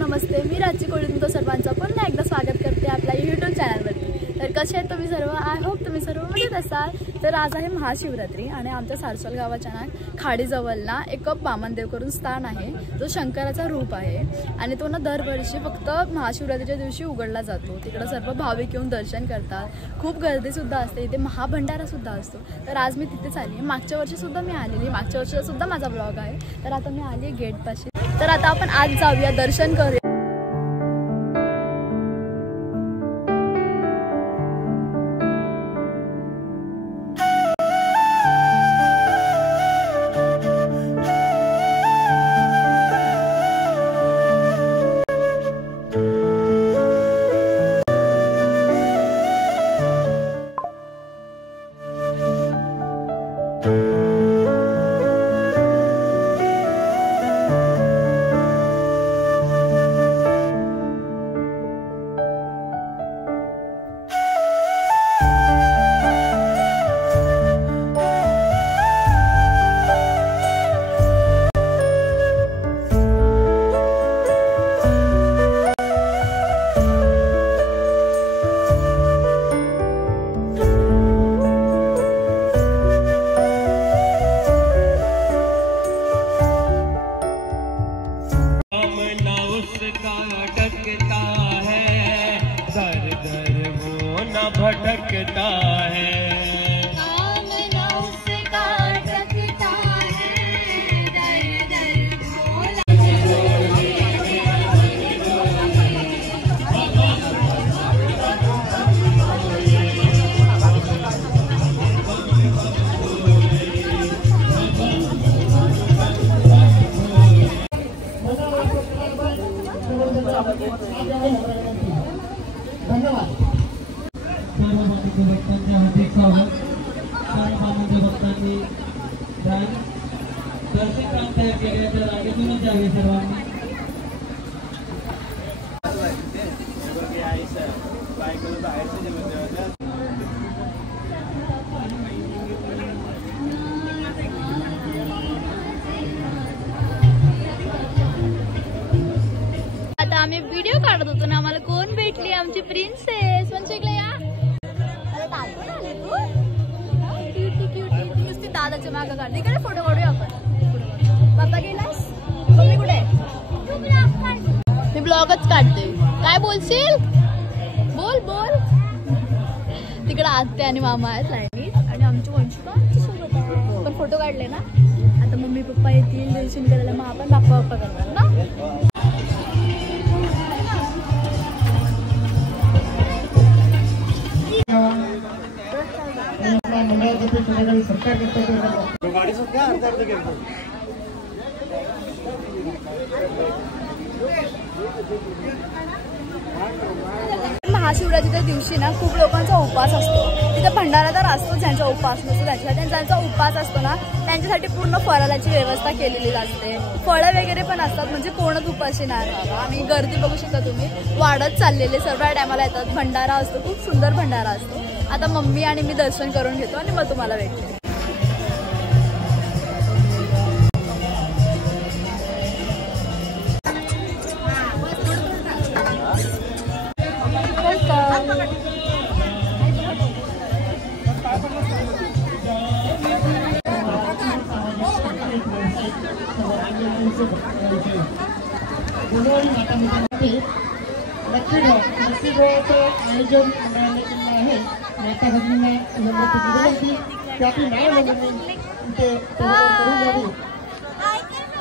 नमस्ते, मी राजची कोळी तुमचं सर्वांचं पुन्हा एकदा स्वागत करते आपल्या यूट्यूब चॅनलवरती। तर कसे आहेत तुम्ही सर्व? आय होप तुम्ही सर्व मजेत असाल। तर आज आहे महाशिवरात्री आणि आमच्या सारसोल गावाच्या ना खाडीजवळला एक बामनदेव करून स्थान आहे, जो शंकराचा रूप आहे आणि तो ना दरवर्षी फक्त महाशिवरात्रीच्या दिवशी उघडला जातो। तिकडे सर्व भाविक येऊन दर्शन करतात, खूप गर्दी सुद्धा असते, इथे महाभंडारा सुद्धा असतो। तर आज मी तिथेच आली आहे। मागच्या वर्षी सुद्धा मी आलेली, मागच्या वर्षी सुद्धा माझा ब्लॉग आहे। तर आता मी आली आहे गेटपाशी। तर आता आपण आज जाऊया, दर्शन करूया। भटकता है कामना उसका अटकता है, दर दर भोला। धन्यवाद। सर्व भक्तांचे हार्दिक स्वागत। सर्व भक्तांनी दर्शन काम तयार केले, तर रांगेतूनच जावे सर्वांनी। आता आम्ही व्हिडिओ काढत होतो ना, आम्हाला कोण भेटली? आमची प्रिन्सेस। म्हणजे इकडे या, नुसती दादाच्या मागं काढते। इकडे फोटो काढूया आपण। पप्पा गेलास? मम्मी कुठे आहे? मी ब्लॉगच काढते। काय बोलशील? बोल बोल। तिकडे आत्या आणि मामा आहेत लाईनीत आणि आमची वंशिका सोबत आहे। आपण फोटो काढले ना, आता मम्मी पप्पा येतील दर्शन करायला, मग आपण बाप्पा बाप्पा करणार ना। महाशिवरात्रीच्या दिवशी ना खूप लोकांचा उपवास असतो। तिथे भंडारा तर असतो, ज्यांचा उपवास नसतो ज्यांचा उपवास असतो ना, त्यांच्यासाठी पूर्ण फराळाची व्यवस्था केलेली असते। फळं वगैरे पण असतात, म्हणजे कोणच उपाशी नाही राहत। आणि गर्दी बघू शकता तुम्ही, वाढत चाललेले सर्व टायमाला येतात। भंडारा असतो, खूप सुंदर भंडारा असतो। आता मम्मी आणि मी दर्शन करून घेतो आणि मग तुम्हाला भेटते। आयोजन मंडळाने केलं आहे। माता भगिनींना विनंती की आपली नाव नोंदणी इथे करून द्यावी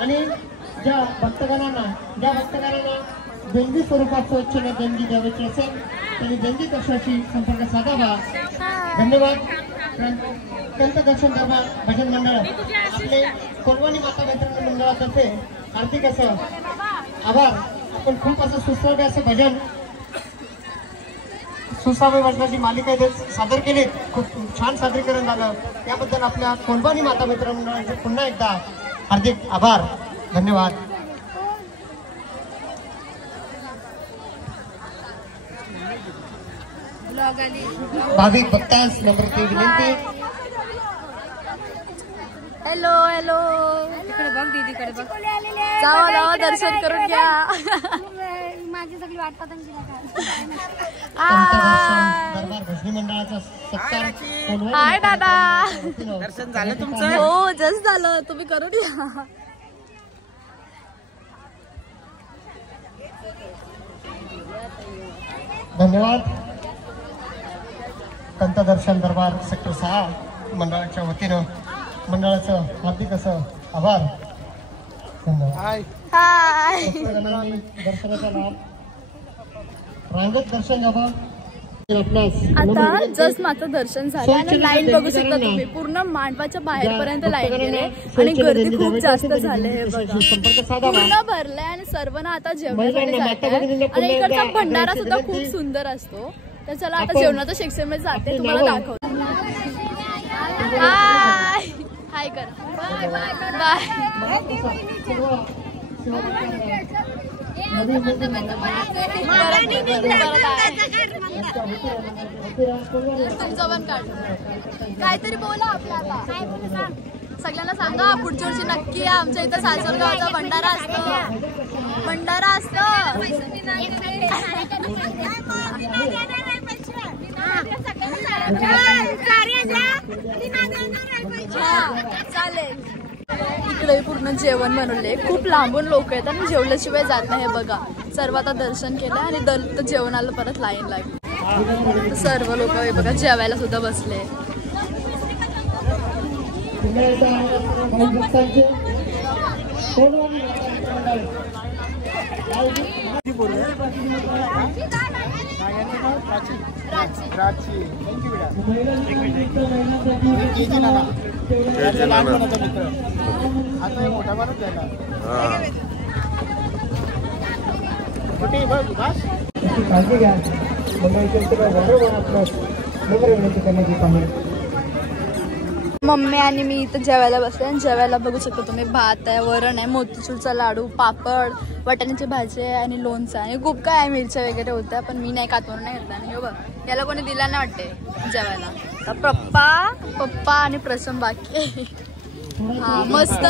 आणि ज्या भक्तगणांना देणगी स्वरूपात स्वच्छने देणगी द्यायची असेल त्यांनी देणगी कक्षाशी संपर्क साधावा। धन्यवाद। संत दर्शन दरबार भजन मंडळ आपले कोलवानी माता मैत्रिणी मंडळातर्फे हार्दिक असं आभार। आपण खूप असं सुसरड असं भजन सुसावे भजनाची मालिका इथे सादर केली, खूप छान सादरीकरण झालं। त्याबद्दल आपल्या कोलवानी माता मैत्री मंडळाचे पुन्हा एकदा हार्दिक आभार। धन्यवाद। भाविक भक्तांस नम्रते विनंती. हॅलो हॅलो, इकडे बघ दीदीकडे बघ. जावा दर्शन करून घ्या. माझी सगळी वाट पाहत दरबार भजनी मंडळाचा सत्कार. हाय दादा, दर्शन झालं तुमचं? हो जस्ट झालं, तुम्ही करून घ्या. धन्यवाद. कंतदर्शन दरबार सेक्टर 6 मंडळाच्या वतीनं मंडळाचं हार्दिक असं आभार. हाय. दर्शनाचा लाभ रांगत दर्शन घ्यावं. आता जस्ट माझं दर्शन झालं आणि लाईन बघू शकता तुम्ही, पूर्ण मांडवाच्या बाहेरपर्यंत लाईन गेले आणि गर्दी खूप जास्त झाली. हे बघा पूर्ण भरलंय आणि सर्वांना आता जेवणासाठी जायचंय. आणि इकडचा भंडारा सुद्धा खूप सुंदर असतो. तर चला आता जेवणाचं सेक्शन मध्ये जाते, तुम्हाला दाखवते. हाय हाय कर, बाय बाय. तुमचं पण काढ, काहीतरी बोला आपल्याला. सगळ्यांना सांगा पुढच्या वर्षी नक्की या. आमच्या इथं सासरगावचा भंडारा असतो, भंडारा असतो. चालेल. इकडे पूर्ण जेवण बनवले, खूप लांबून लोक येतात आणि जेवल्याशिवाय जात नाही. हे बघा सर्व आता दर्शन केलं आणि दत्त जेवणाला परत लाईन लागली. सर्व लोक हे बघा जेवायला सुद्धा बसले. काळजी घ्या. मम्मी आणि मी इथं जेवायला बसले आणि जेवायला बघू शकता तुम्ही, भात आहे, वरण आहे, मोतीचूरचा लाडू, पापड, वाटाण्याची भाजी आहे आणि लोणचं आणि खूप काय आहे, मिरच्या वगैरे होत्या. पण मी नाही कातवून नाही घेतला. आणि बघ याला कोणी दिला नाही वाटते जेवायला. पप्पा आणि प्रसम बाकी. हा मस्त,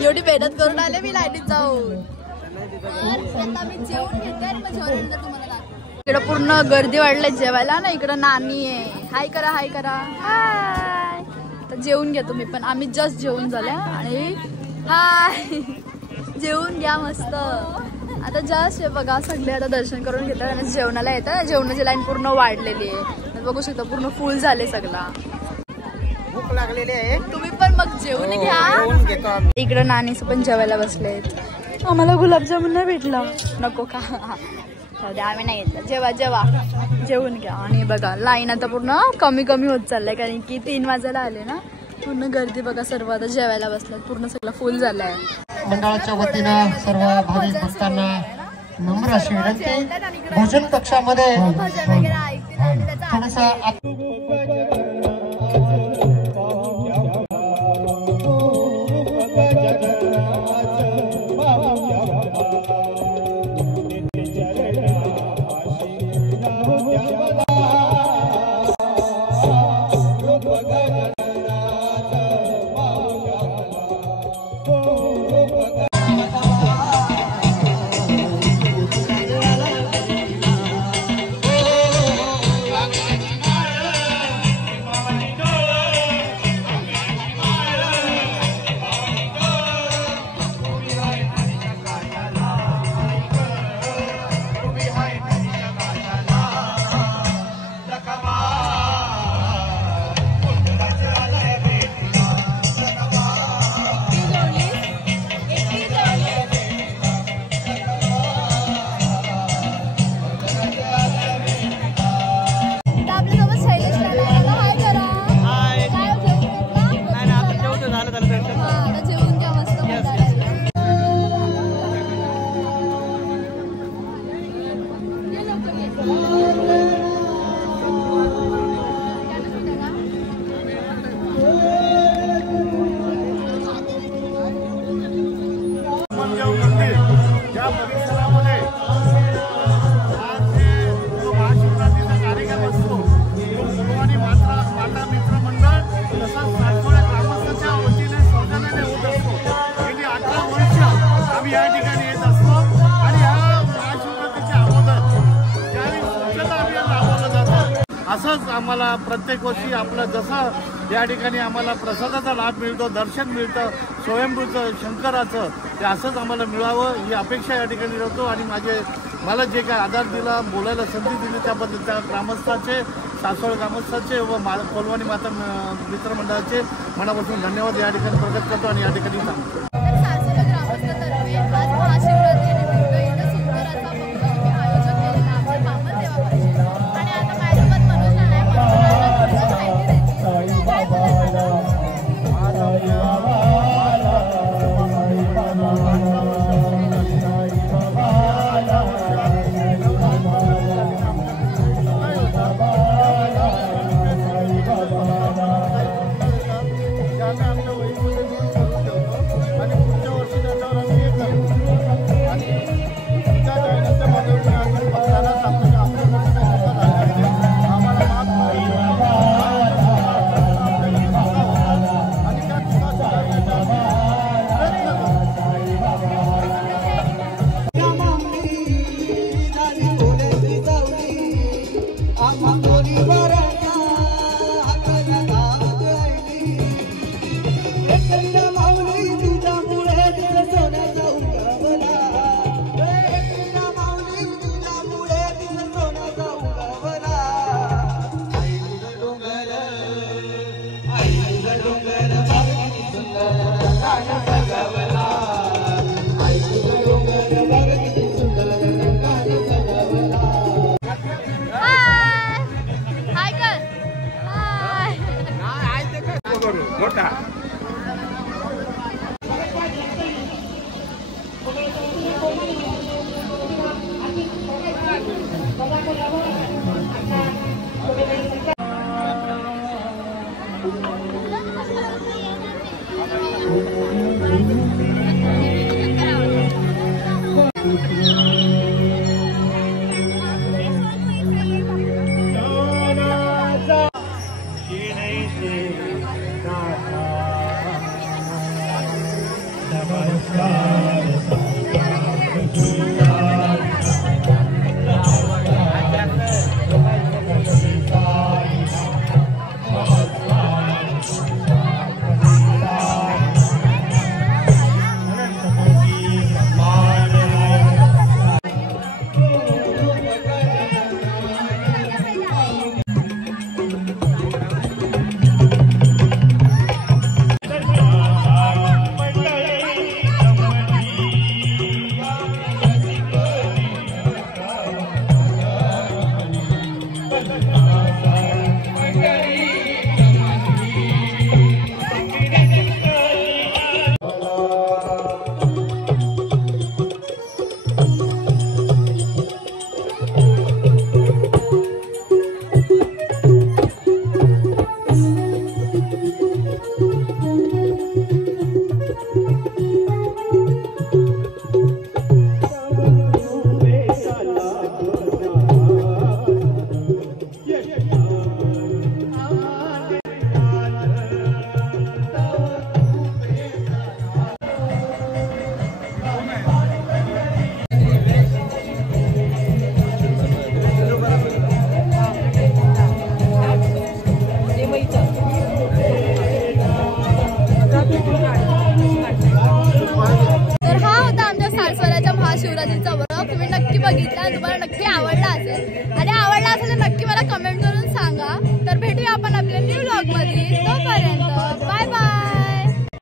एवढी मेहनत करून आले मी लाईनीत जाऊन. मी जेवून घेते आणि मग जेवणानंतर तुम्हाला दाखवते. इकडं पूर्ण गर्दी वाढली जेवायला ना. इकडं नानी आहे, हाय करा हाय करा. हाय. तर जेवून घ्या तुम्ही पण, आम्ही जस्ट जेवून झाल्या आणि हाय जेवून घ्या मस्त. आता जस्ट बघा सगळे आता दर्शन करून घेतात आणि जेवणाला येतात. जेवणाची लाईन पूर्ण वाढलेली आहे, बघू शकता पूर्ण फुल झाले सगळा. भूक लागलेली आहे, तुम्ही पण मग जेवून घ्या. इकडं नानी पण जेवायला बसलेत. आम्हाला गुलाबजामुन नाही भेटला, नको का, आम्ही नाही घेतलं. जेवा जेवून घ्या. आणि बघा लाईन आता पूर्ण कमी होत चाललंय, कारण की 3 वाजायला आले ना. पूर्ण गर्दी बघा, सर्व आता जेवायला बसलात, पूर्ण सगळं फुल झालंय. मंडळाच्या वतीनं सर्व भाविक भक्तांना नम्र अशी विनंती. भोजन कक्षामध्ये थोडासा असंच आम्हाला प्रत्येक वर्षी आपलं जसं या ठिकाणी आम्हाला प्रसादाचा लाभ मिळतो, दर्शन मिळतं स्वयंभूचं शंकराचं, ते असंच आम्हाला मिळावं ही अपेक्षा या ठिकाणी ठेवतो. आणि मला जे काय आधार दिला, बोलायला संधी दिली त्याबद्दल त्या ग्रामस्थाचे, सासवड ग्रामस्थाचे व कोलवानी माता मित्रमंडळाचे मनापासून धन्यवाद या ठिकाणी प्रकट करतो आणि या ठिकाणी सांगतो. शिवरात्रीचा व्लॉग तुम्ही नक्की बघितला, तुम्हाला नक्की आवडला असेल आणि